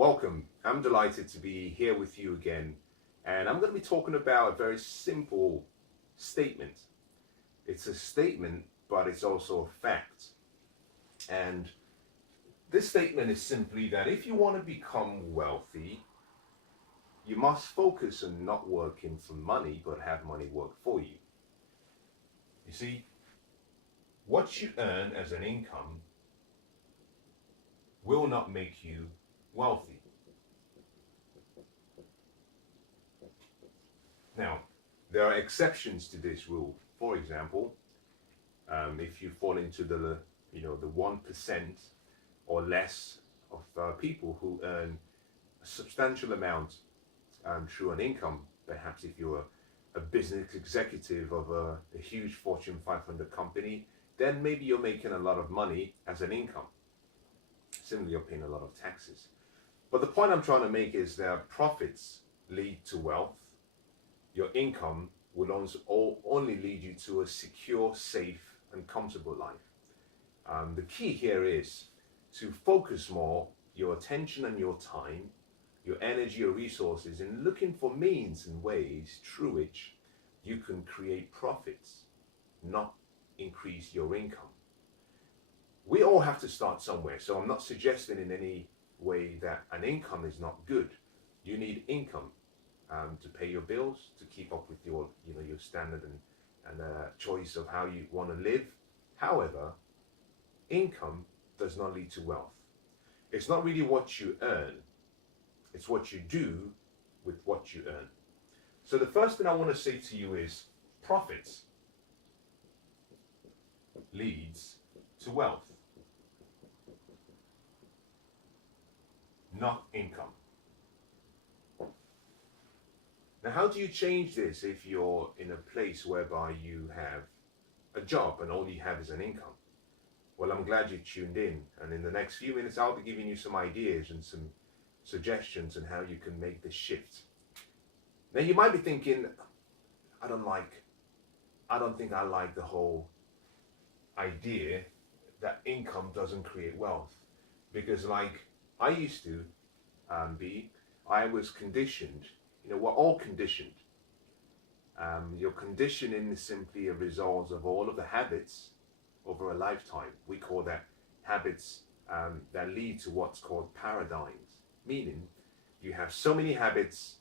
Welcome. I'm delighted to be here with you again, and I'm going to be talking about a very simple statement. It's a statement, but it's also a fact. And this statement is simply that if you want to become wealthy, you must focus on not working for money, but have money work for you. You see, what you earn as an income will not make you wealthy. Now, there are exceptions to this rule. For example, if you fall into the 1% or less of people who earn a substantial amount through an income, perhaps if you're a business executive of a huge Fortune 500 company, then maybe you're making a lot of money as an income. Similarly, you're paying a lot of taxes. But the point I'm trying to make is that profits lead to wealth. Your income will only lead you to a secure, safe, and comfortable life. The key here is to focus more your attention and your time, your energy, your resources in looking for means and ways through which you can create profits, not increase your income. We all have to start somewhere, so I'm not suggesting in any way that an income is not good. You need income to pay your bills, to keep up with your standard and choice of how you want to live. However, income does not lead to wealth. It's not really what you earn, it's what you do with what you earn. So the first thing I want to say to you is profits leads to wealth, not income. Now, how do you change this if you're in a place whereby you have a job and all you have is an income? Well, I'm glad you tuned in, and in the next few minutes I'll be giving you some ideas and some suggestions on how you can make this shift. Now, you might be thinking, I don't think I like the whole idea that income doesn't create wealth, because like I used to I was conditioned. We're all conditioned. Your conditioning is simply a result of all of the habits over a lifetime. We call that habits that lead to what's called paradigms, meaning you have so many habits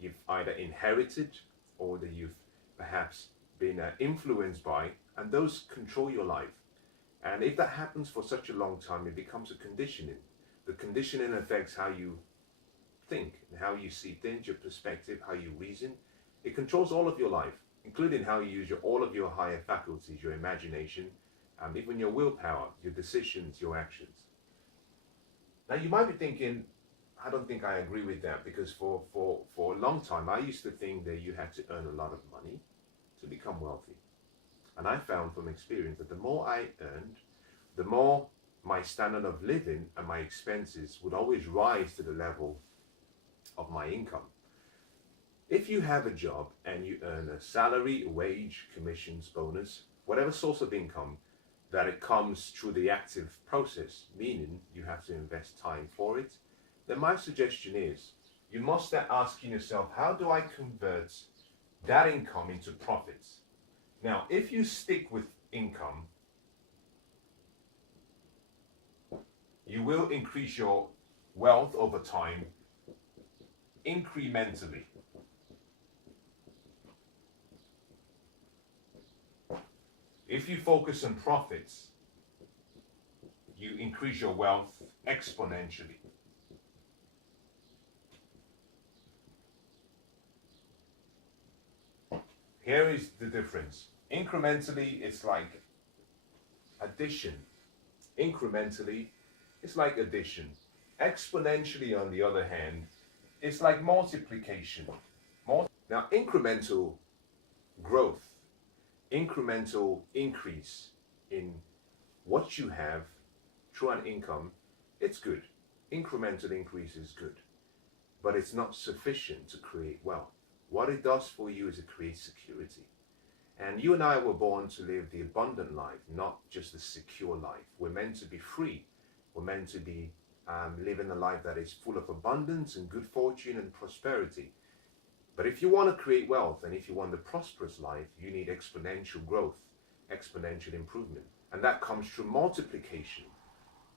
you've either inherited or that you've perhaps been influenced by, and those control your life. And if that happens for such a long time, it becomes a conditioning. The conditioning affects how you think, how you see things, your perspective, how you reason. It controls all of your life, including how you use all of your higher faculties, your imagination, even your willpower, your decisions, your actions. Now, you might be thinking, I don't think I agree with that, because for a long time I used to think that you had to earn a lot of money to become wealthy. And I found from experience that the more I earned, the more my standard of living and my expenses would always rise to the level of my income. If you have a job and you earn a salary, wage, commissions, bonus, whatever source of income, that it comes through the active process, meaning you have to invest time for it, then my suggestion is you must start asking yourself, how do I convert that income into profits? Now, if you stick with income, you will increase your wealth over time incrementally. If you focus on profits, you increase your wealth exponentially. Here is the difference. Incrementally, it's like addition. Incrementally, it's like addition. Exponentially, on the other hand, it's like multiplication. Now, incremental growth, incremental increase in what you have through an income, it's good. Incremental increase is good, but it's not sufficient to create wealth. What it does for you is it creates security. And you and I were born to live the abundant life, not just the secure life. We're meant to be free. We're meant to be living a life that is full of abundance and good fortune and prosperity. But if you want to create wealth and if you want a prosperous life, you need exponential growth, exponential improvement. And that comes through multiplication.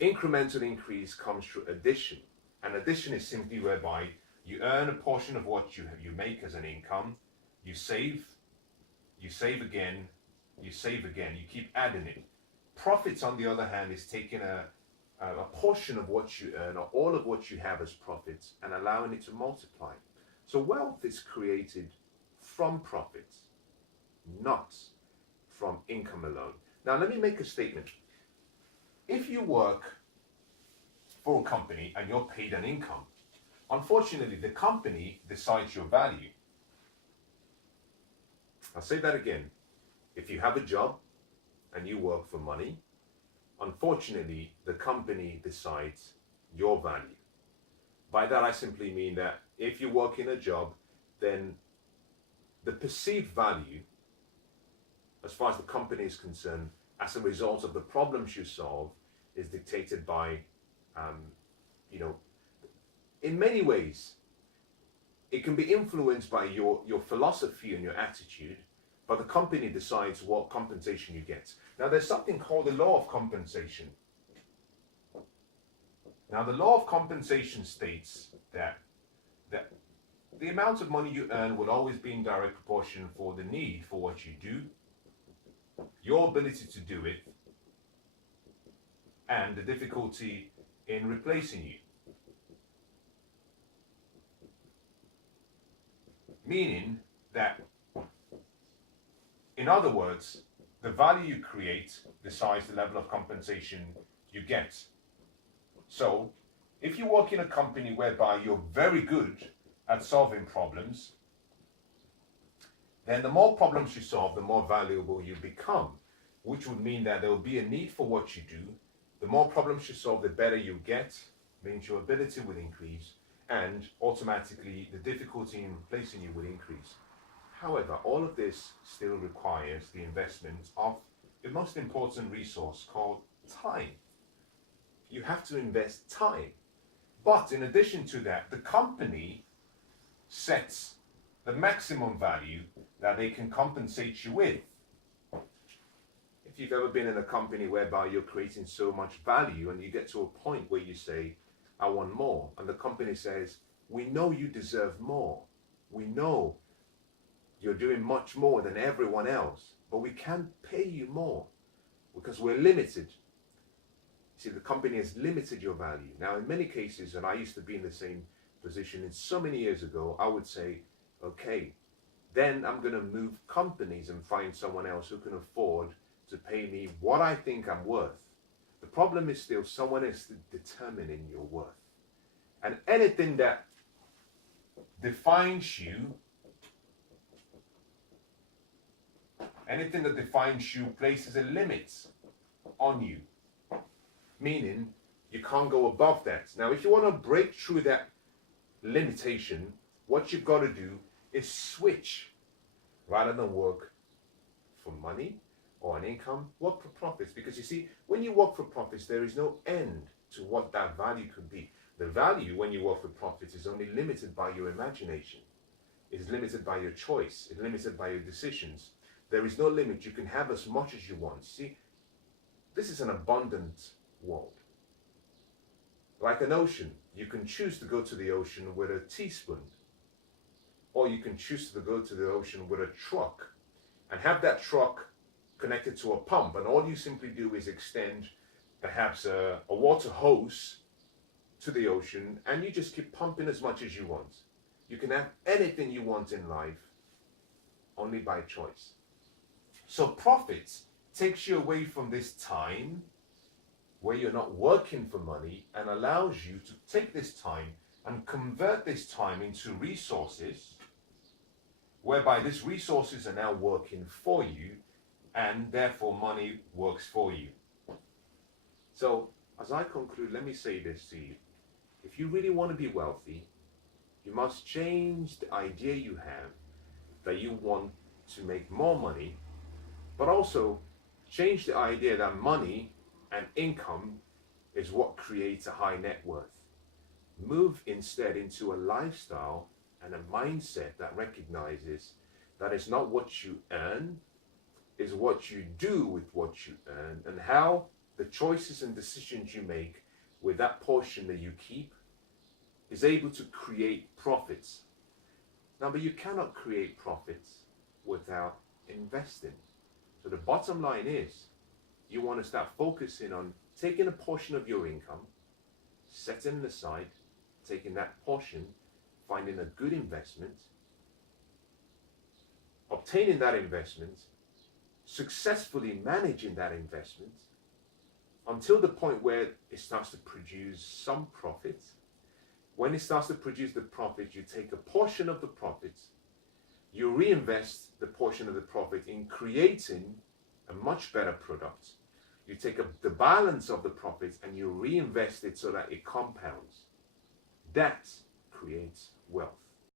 Incremental increase comes through addition. And addition is simply whereby you earn a portion of what you make as an income, you save again, you keep adding it. Profits, on the other hand, is taking a portion of what you earn or all of what you have as profits and allowing it to multiply. So wealth is created from profits, not from income alone. Now let me make a statement. If you work for a company and you're paid an income, unfortunately the company decides your value. I'll say that again. If you have a job and you work for money, unfortunately the company decides your value. By that I simply mean that if you work in a job, then the perceived value, as far as the company is concerned, as a result of the problems you solve, is dictated by, in many ways, it can be influenced by your philosophy and your attitude, but the company decides what compensation you get. Now, there's something called the law of compensation. Now, the law of compensation states that the amount of money you earn will always be in direct proportion for the need for what you do, your ability to do it, and the difficulty in replacing you. Meaning that, in other words, the value you create decides the level of compensation you get. So, if you work in a company whereby you're very good at solving problems, then the more problems you solve, the more valuable you become, which would mean that there will be a need for what you do. The more problems you solve, the better you get, means your ability will increase, and automatically the difficulty in replacing you will increase. However, all of this still requires the investment of the most important resource called time. You have to invest time. But in addition to that, the company sets the maximum value that they can compensate you with. If you've ever been in a company whereby you're creating so much value and you get to a point where you say, I want more, and the company says, we know you deserve more. We know you're doing much more than everyone else, but we can't pay you more because we're limited. See, the company has limited your value. Now, in many cases, and I used to be in the same position in so many years ago, I would say, okay, then I'm going to move companies and find someone else who can afford to pay me what I think I'm worth. The problem is still someone is determining your worth. And anything that defines you, places a limit on you. Meaning, you can't go above that. Now, if you want to break through that limitation, what you've got to do is switch. Rather than work for money or an income, work for profits. Because you see, when you work for profits, there is no end to what that value could be. The value when you work for profits is only limited by your imagination. It's limited by your choice. It's limited by your decisions. There is no limit. You can have as much as you want. See, this is an abundant world. Like an ocean, you can choose to go to the ocean with a teaspoon, or you can choose to go to the ocean with a truck and have that truck connected to a pump, and all you simply do is extend perhaps a water hose to the ocean, and you just keep pumping as much as you want. You can have anything you want in life only by choice. So profits takes you away from this time where you're not working for money and allows you to take this time and convert this time into resources, whereby these resources are now working for you, and therefore money works for you. So, as I conclude, let me say this to you. If you really want to be wealthy, you must change the idea you have that you want to make more money, but also change the idea that money and income is what creates a high net worth. Move instead into a lifestyle and a mindset that recognizes that it's not what you earn, is what you do with what you earn, and how the choices and decisions you make with that portion that you keep is able to create profits. Now, but you cannot create profits without investing. So the bottom line is, you want to start focusing on taking a portion of your income, setting it aside, taking that portion, finding a good investment, obtaining that investment, successfully managing that investment until the point where it starts to produce some profits. When it starts to produce the profits, you take a portion of the profits, you reinvest the portion of the profit in creating a much better product. You take the balance of the profits and you reinvest it so that it compounds. That creates wealth.